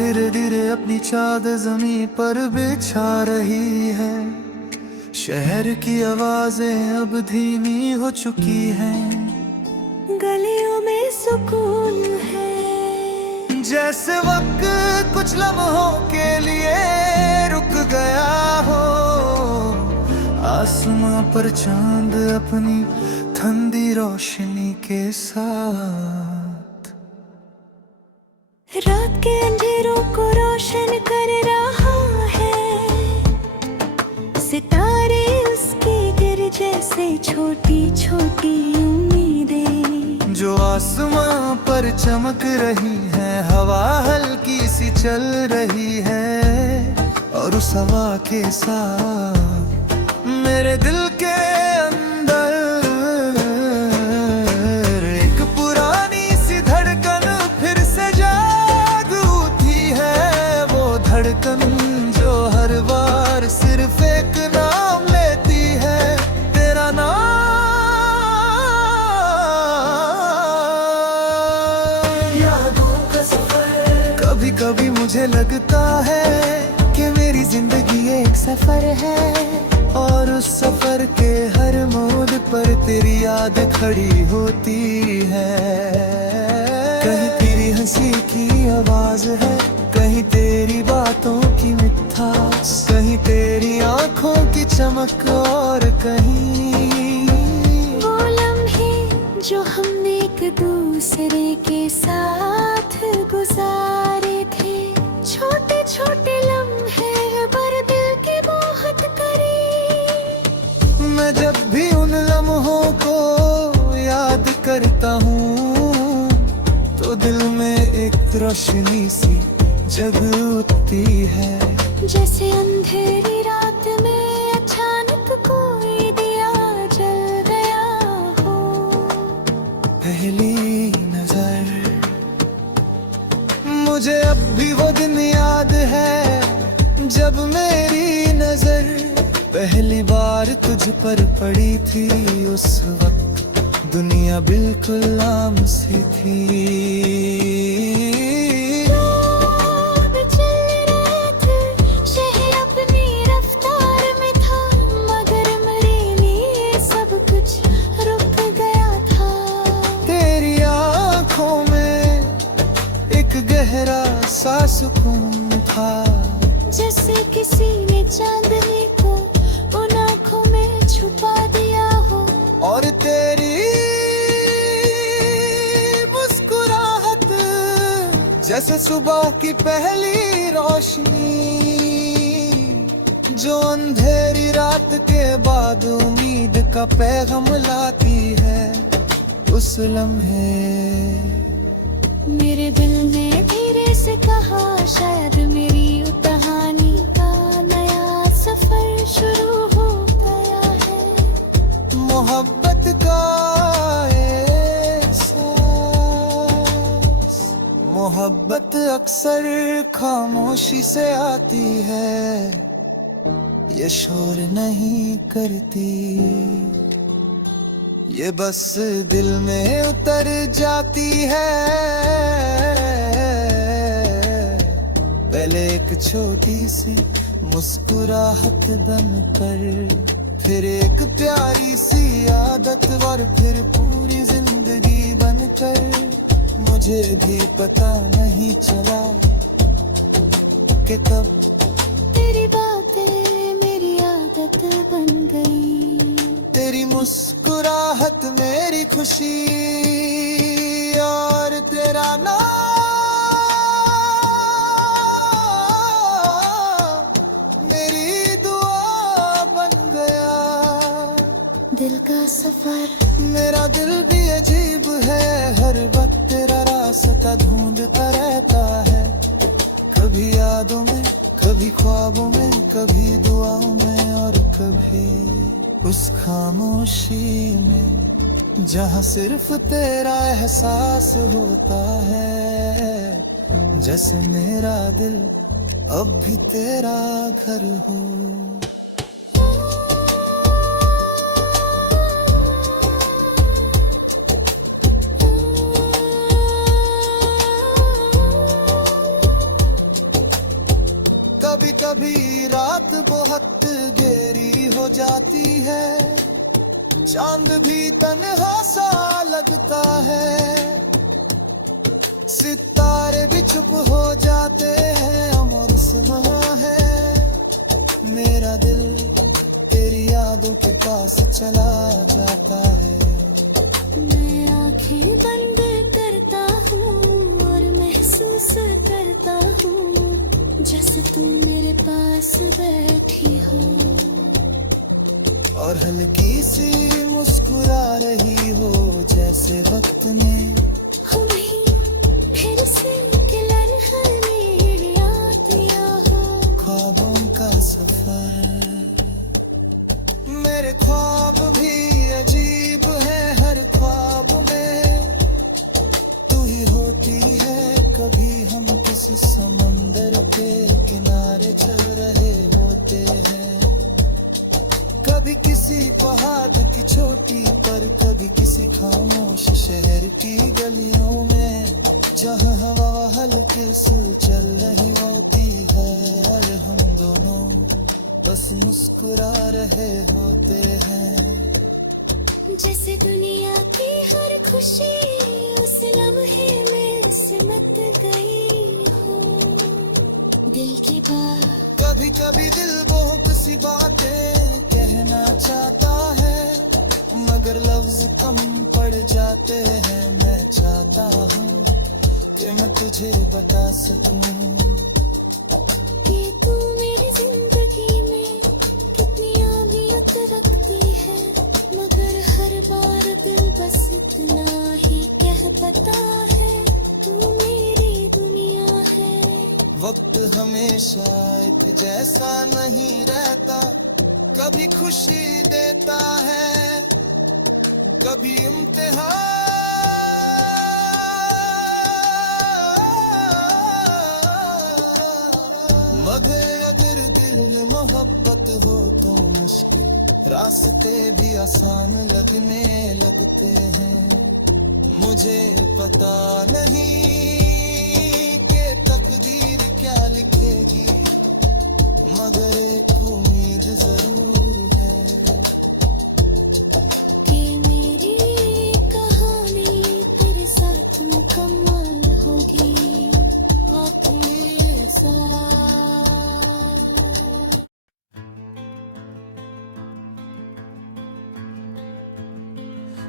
धीरे धीरे अपनी चादर जमीन पर बिछा रही है। शहर की आवाजें अब धीमी हो चुकी हैं। गलियों में सुकून है, जैसे वक्त कुछ लम्हों के लिए रुक गया हो। आसमां पर चांद अपनी ठंडी रोशनी के साथ रात के अंधेरों को रोशन कर रहा है। सितारे उसके गिर जैसे छोटी छोटी उम्मीदें जो आसमां पर चमक रही है। हवा हल्की सी चल रही है और उस हवा के साथ मेरे दिल के अंदर एक पुरानी सी धड़कन फिर से जाग उठी है। वो धड़कन जो हर बार सिर्फ एक नाम लेती है, तेरा नाम। यादों का सफर। कभी कभी मुझे लगता है कि मेरी जिंदगी एक सफर है और उस सफर के हर मोड़ पर तेरी याद खड़ी होती है। कहीं तेरी हंसी की आवाज है, कहीं तेरी बातों की मिठास, कहीं तेरी आंखों की चमक और कहीं वो लम्हे जो हमने एक दूसरे के साथ गुजारे थे। छोटे छोटे लम्हे पर दिल की मोहत करी। मैं जब भी उन लम्हों को याद करता हूँ तो दिल में एक रोशनी सी जग उठती है। जैसे अंधेरी रात में अचानक कोई दिया जल गया हो। पहली नजर। मुझे अब भी वो दिन याद है जब मेरी नजर पहली बार तुझ पर पड़ी थी। उस वक्त दुनिया बिल्कुल आम सी थी। लोग चल रहे थे, शहर अपनी रफ्तार में था, मगर मेरे लिए सब कुछ रुक गया था। तेरी आंखों में एक गहरा सा सुकून था, जैसे किसी ने चांदनी को उन आँखों में छुपा दिया हो। और तेरी मुस्कुराहट जैसे सुबह की पहली रोशनी जो अंधेरी रात के बाद उम्मीद का पैगाम लाती है। उस लम्हे मेरे दिल ने धीरे से कहा, शायद मेरी कहानी का नया सफर शुरू हो गया है। मोहब्बत का एहसास। मोहब्बत अक्सर खामोशी से आती है, ये शोर नहीं करती, ये बस दिल में उतर जाती है। पहले एक छोटी सी मुस्कुराहट बनकर, फिर एक प्यारी सी आदत और फिर पूरी जिंदगी बनकर। मुझे भी पता नहीं चला कि कब तेरी बातें मेरी आदत बन गई। तेरी मुस्कुराहट मेरी खुशी और तेरा नाम मेरी दुआ बन गया। दिल का सफर। मेरा दिल भी अजीब है, हर वक्त तेरा रास्ता ढूंढता रहता है। कभी यादों में, कभी ख्वाबों में, कभी दुआओं में और कभी उस खामोशी में जहाँ सिर्फ तेरा एहसास होता है। जैसे मेरा दिल अब भी तेरा घर हो। कभी रात बहुत गहरी हो जाती है, चांद भी तन्हा सा लगता है, सितारे भी चुप हो जाते हैं, अमर सुना है मेरा दिल तेरी यादों के पास चला जाता है। मैं आंखें बंद करता हूँ और महसूस करता हूँ जैसे तुम मेरे पास बैठी हो और हल्की सी मुस्कुरा रही हो, जैसे वक्त ने हमें फिर से याद दिया हो। ख्वाबों का सफर, मेरे ख्वाब भी अजीब है, हर ख्वाब में तू ही होती है। कभी हम किसी समंदर के किनारे चल रहे होते हैं, कभी किसी पहाड़ की चोटी पर, कभी किसी खामोश शहर की गलियों में, जहाँ हवा हल्के से चल रही होती है और हम दोनों बस मुस्कुरा रहे होते हैं। जैसे दुनिया की हर खुशी उस लम्हे में सिमट गई हो। दिल की बात कभी कभी दिल बहुत सी बातें कहना चाहता है, मगर लफ्ज कम पड़ जाते हैं। मैं चाहता हूँ कि मैं तुझे बता सकूं कि तू मेरी जिंदगी में कितनी अहमियत रखती है, मगर हर बार दिल बस इतना ही कह पाता है, तू मेरी दुनिया है। वक्त हमेशा एक जैसा नहीं रहता, कभी खुशी देता है, कभी इम्तिहान, मगर अगर दिल में मोहब्बत हो तो मुश्किल रास्ते भी आसान लगने लगते हैं। मुझे पता नहीं कि तकदीर क्या लिखेगी, मगर एक उम्मीद जरूर है कि मेरी कहानी तेरे साथ मुकम्मल होगी। वाकई ऐसा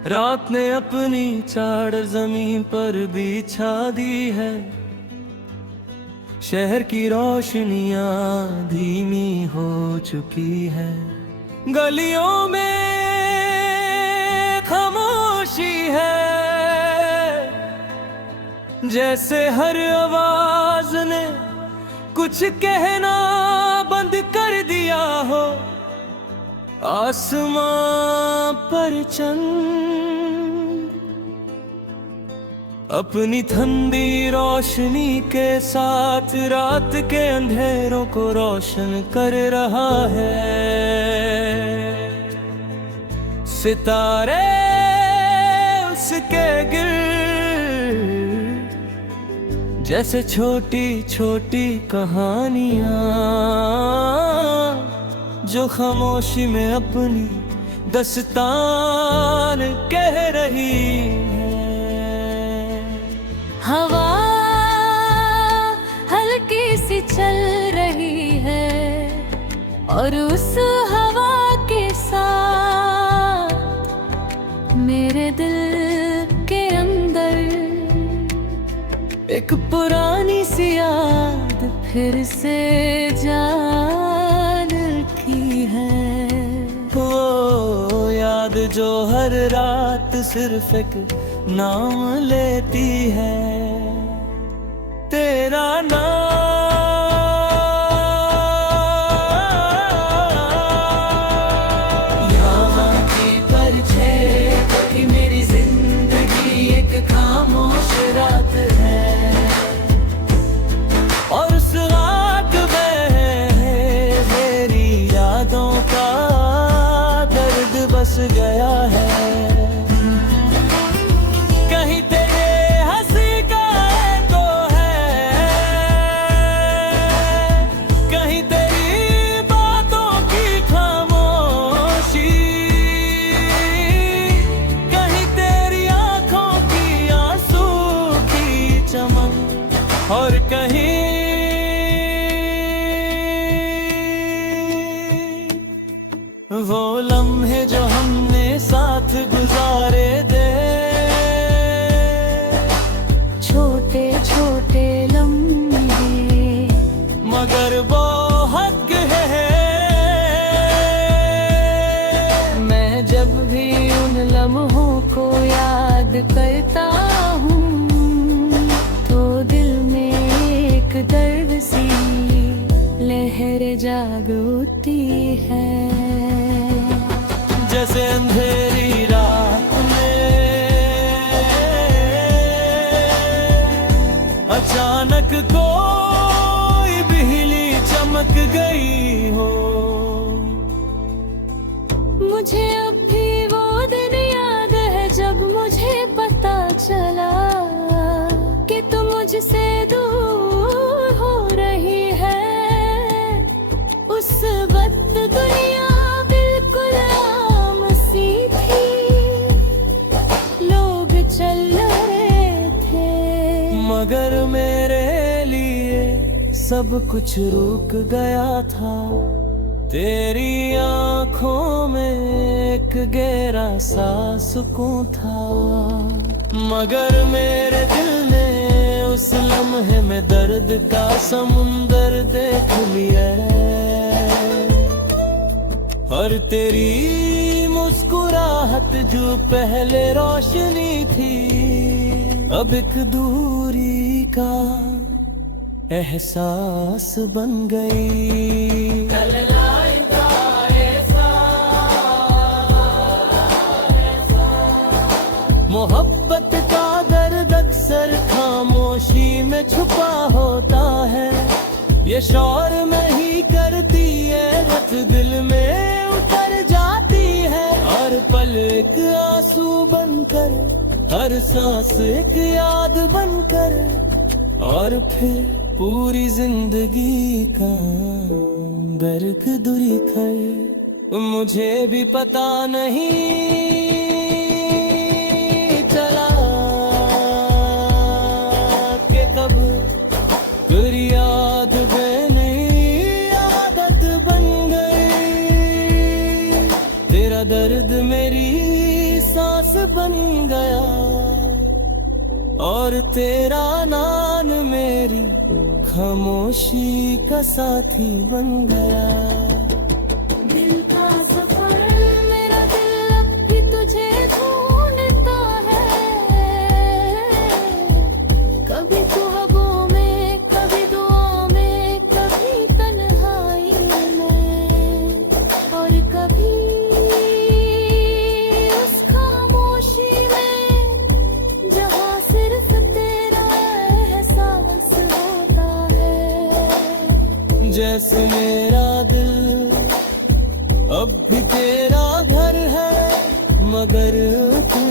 रात ने अपनी चादर जमीन पर बिछा दी है, शहर की रोशनियां धीमी हो चुकी है, गलियों में खामोशी है, जैसे हर आवाज ने कुछ कहना बंद कर दिया हो। आसमां पर चंद अपनी ठंडी रोशनी के साथ रात के अंधेरों को रोशन कर रहा है। सितारे उसके गिर्द जैसे छोटी छोटी कहानियां जो खामोशी में अपनी दस्तान कह रही है। हवा हल्की सी चल रही है और उस हवा के साथ मेरे दिल के अंदर एक पुरानी सी याद फिर से जान की है। वो याद जो हर रात सिर्फ एक नाम लेती है, तेरा नाम। यहाँ की परछाई की मेरी जिंदगी एक खामोश रात है, और उस रात में मेरी यादों का दर्द बस गया है। कहीं तेरे हंसी का तो है, कहीं तेरे करता हूँ तो दिल में एक दर्द सी लहर जाग उठती है। जैसे अंधेरी रात में अचानक कोई बिजली चमक गई हो। मुझे अब भी वो दिन याद है जब मुझे पता चला कि तुम मुझसे दूर हो रही है। उस वक्त दुनिया बिल्कुल आम सी थी, लोग चल रहे थे, मगर मेरे लिए सब कुछ रुक गया था। तेरी आंखों में एक गहरा सा सुकून था, मगर मेरे दिल ने उस लम्हे में दर्द का समुंदर देख लिया। और तेरी मुस्कुराहट जो पहले रोशनी थी, अब एक दूरी का एहसास बन गई। मोहब्बत का दर्द अक्सर खामोशी में छुपा होता है। ये शौर में ही करती है, रत दिल में उतर जाती है। हर पल एक आंसू बनकर, हर सांस एक याद बनकर, और फिर पूरी जिंदगी का दर्द दूरी कर। मुझे भी पता नहीं चला कि कब तेरी याद नई आदत बन गई। तेरा दर्द मेरी सांस बन गया, और तेरा नाम मेरी खामोशी का साथी बन गया। दिल का सफर मेरा दिल अब भी तुझे ढूंढता है। कभी ख्वाबों में, कभी दुआ में, कभी तन्हाई में, और कभी उस खामोशी में जहाँ सिर्फ तेरा एहसास होता है। जैसे मेरा दिल अब भी तेरा घर है, मगर तू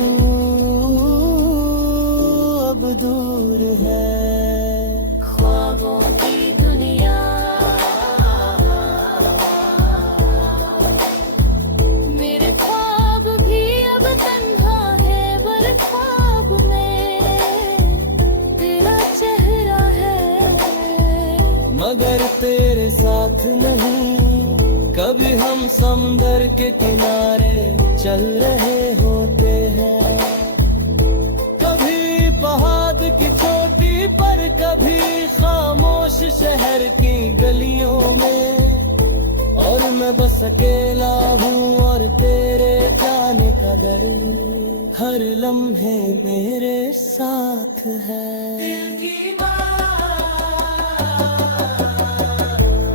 अब दूर है। ख्वाबों की दुनिया मेरे ख्वाब भी अब तन्हा है, पर ख्वाब में तेरा चेहरा है, मगर तेरे साथ नहीं। कभी हम समुंदर के किनारे चल रहे होते हैं, कभी पहाड़ की चोटी पर, कभी खामोश शहर की गलियों में। और मैं बस अकेला हूँ और तेरे जाने का डर हर लम्हे मेरे साथ है।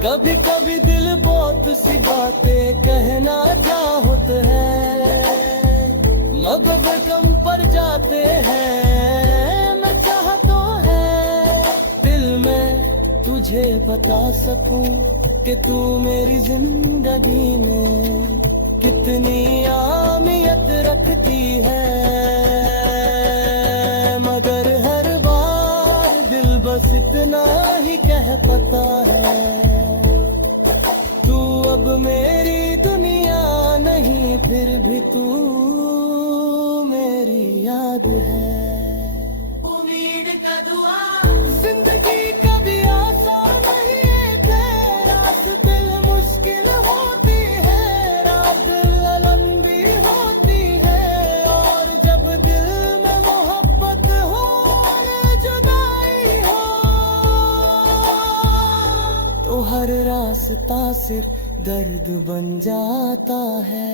कभी कभी दिल बहुत सी बातें कहना चाहते हैं, मगर कम पड़ जाते हैं। मैं चाहता है दिल में तुझे बता सकूं कि तू मेरी जिंदगी में कितनी अहमियत रखती है। मगर हर बार दिल बस इतना ही कह पाता है, अब मेरी दुनिया नहीं, फिर भी तू मेरी याद है। उम्मीद का दुआ जिंदगी कभी आसान नहीं है, रात दिल मुश्किल होती है, रात लंबी होती है। और जब दिल में मोहब्बत हो और जुदाई हो, तो हर रास्ता सिर्फ दर्द बन जाता है।